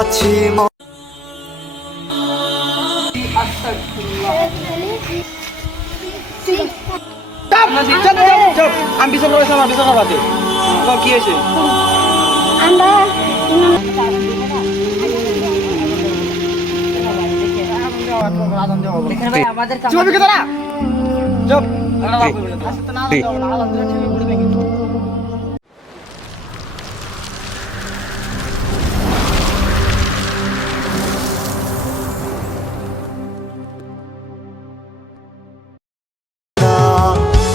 আছি আমি বিচার করেছি আমার বিচার বাদে কি হয়েছে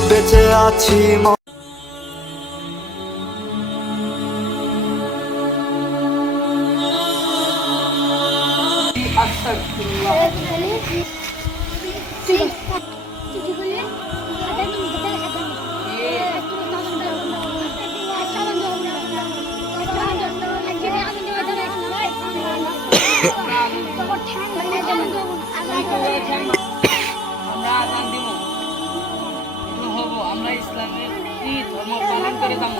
বেঁচে আছি আমরা ইসলামের ধর্ম পালন করে যাবো।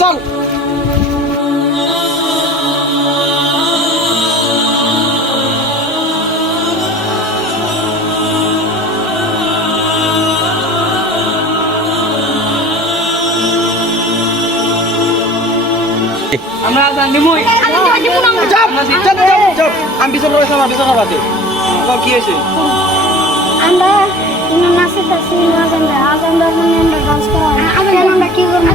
চল আমরা আজান দিমই আমি বিচার করেছি আমার বিচার বাদে কি হয়েছে আমরা নাচে তাছি আজান আমরা ডান্স করা আমরা কি করবো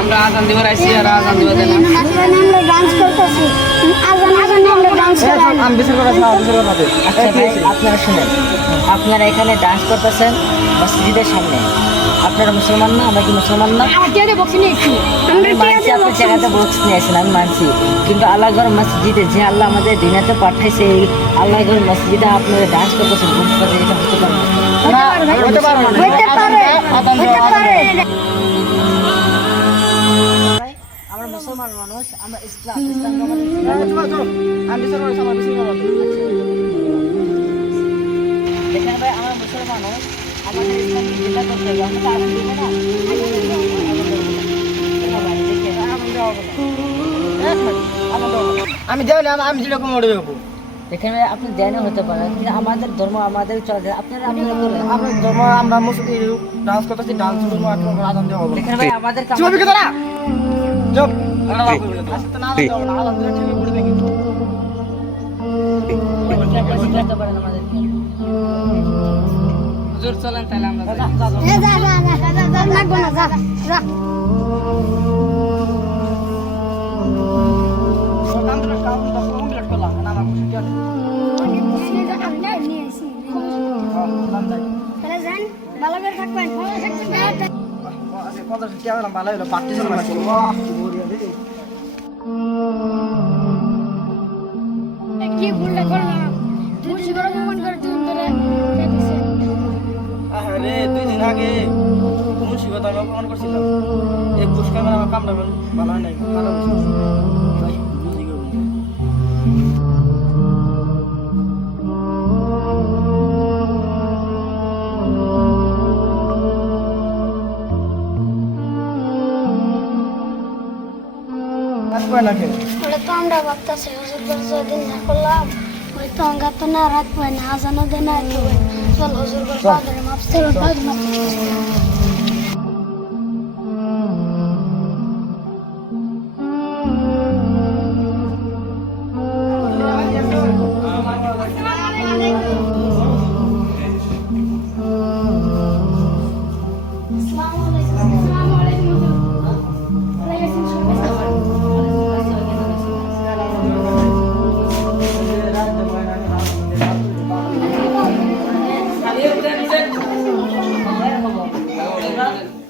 আমরা আজান দিবার আইছি আর আজান দিবার দেন আমরা ডান্স করতেছি আমরা ডান্স আমি বিচার করেছি আমার বিচার বাদে আচ্ছা ভাই আপনারা শুনেন, আপনারা এখানে ডান্স করতেছেন মসজিদের সামনে। আপনারা মুসলমান না? আমরা কি মুসলমান না? আমি মানছি আপনি জায়গাতে বক্স নিয়ে আসেন, আমি মানছি, কিন্তু আল্লাহর মসজিদে যে আল্লাহ আমাদের দুনিয়াতে পাঠাইছে এই আল্লাহর মসজিদে আপনারা ডান্স করতেছেন, বক্স করতে, এটা হতে পারে না। হতে পারে আমরা মুসলমান মানুষ, আমরা ইসলাম আমি বিচার করেছি আমার বিচার বাদে দেখেন ভাই, আমরা মুসলমান মানুষ, আমাদের ইসলাম যেটা করতে হবে আমরা আরাম দিব না। আমি যাই না আমি যেরকম ওটা যাবো এখানে আপনি জ্ঞানও হতে পারেন, কিন্তু আমাদের ধর্ম আমাদের চলে, আপনারা আপনারা বলেন। আমরা ধর্ম আমরা মুসলিম ডান্স করতেছি ডান্স করবো আজান দেওয়া হবে এখানে ভাই আমাদের চুপি কে তারা চুপ না আজান দিলে ঠিক করে দেখি করতে পারেন আমাদেরকে। হুজুর চলেন তাহলে আমরা যাই। লাগবো না যা তাহলে যান ভালো করে থাকবেন ভালো হলো পার্টি কি ভুলটা করলাম মুর্শিদাবাদ অপমান করে তুমি ধরে আরে 2 দিন আগে মুন্সিগত আমি অপমান করছিলাম এই ঘুষ খাই আমার কামটা ভালো হয় নাই ভালো ভাই বুঝি গো ওটা তো আমরা ভাবতেছি হুজুর যেদিন না করলাম ওই তো অঙ্গা তো না রাখবো না আজানো দে না তো চল হুজুর করে পাদরে মাপ চল পাদ মাপ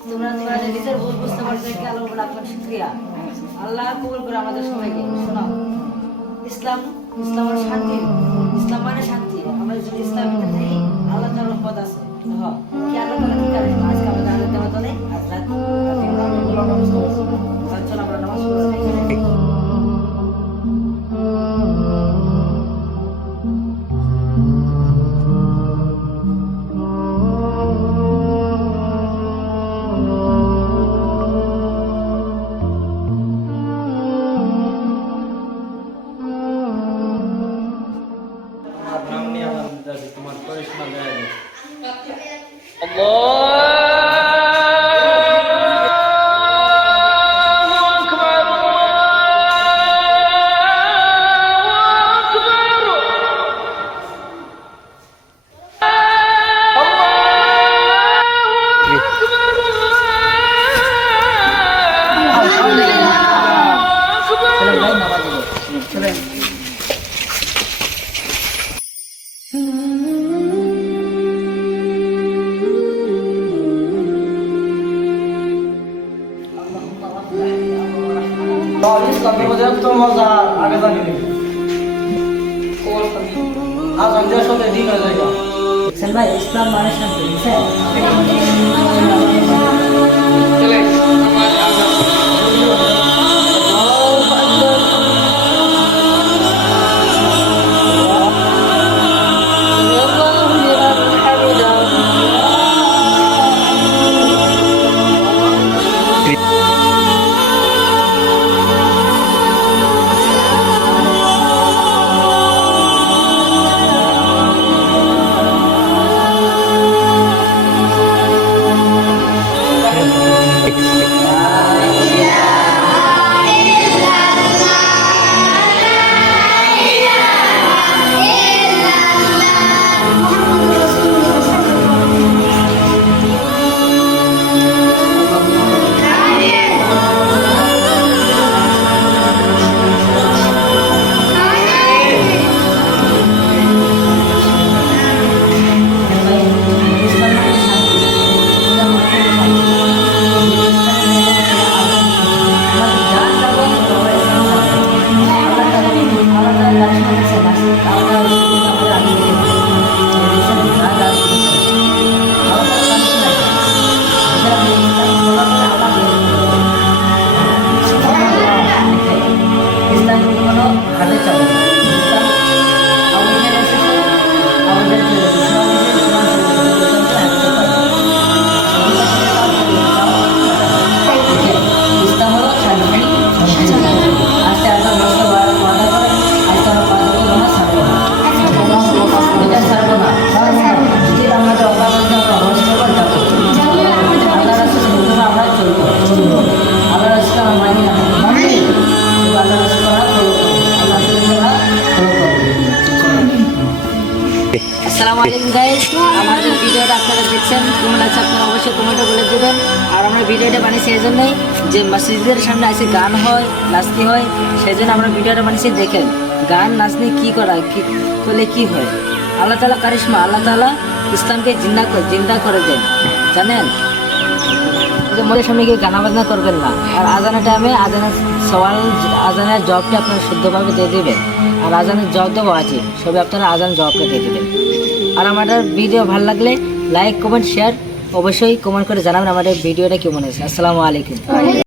তোমরা নিজের ভুল বুঝতে পারছো কি আল্লাহ বলে আপনার শুকরিয়া আল্লাহ কবুল করে আমাদের সবাইকে শোনাও ইসলাম হলো শান্তি ইসলাম মানে শান্তি আমরা যদি ইসলামের থাকি আল্লাহ তাআলার রহমত আছে হ্যাঁ কি আল্লাহ তাআলা কি করে আজকে আমাদের আল্লাহ দেওয়া তো নেই আজ রাত চল আমরা নামাজ পড়ি নাম নিয়ে আমার দাদি তোমার পড়াশোনা দেয় ইসলামের মধ্যে এত মজা আগে জানি আজ আমি সাথে দিন হয়ে যায় দেখছেন ভাই ইসলাম মানে শান্তি বুঝছেন আসসালামু আলাইকুম গাইস আমাদের ভিডিওটা আপনারা দেখছেন কেমন আছে আপনারা অবশ্যই কমেন্টে বলে দেবেন আর আমরা ভিডিওটা বানিয়েছি এই জন্যই যে মসজিদের সামনে এসে গান হয় নাচতে হয় সেই জন্য আমরা ভিডিওটা বানিয়েছি দেখেন গান নাচনি কি করা কি করলে কি হয় আল্লাহ তাআলা কারিশমা আল্লাহ তাআলা ইসলামকে জিন্দা করে দেন জানেন যে মনের সামনে গিয়ে গানা বাজনা করবেন না আর আজানের টাইমে আজানের জবটা আপনারা শুদ্ধভাবে দিয়ে দেবেন আর আজানের জব দেবো আছে সবই আপনারা আজানের জবটা দিয়ে দেবেন আর আমাদের ভিডিও ভালো লাগলে লাইক কমেন্ট শেয়ার অবশ্যই কমেন্ট করে জানাবেন আমাদের ভিডিওটা কেমন হয়েছে আসসালামু আলাইকুম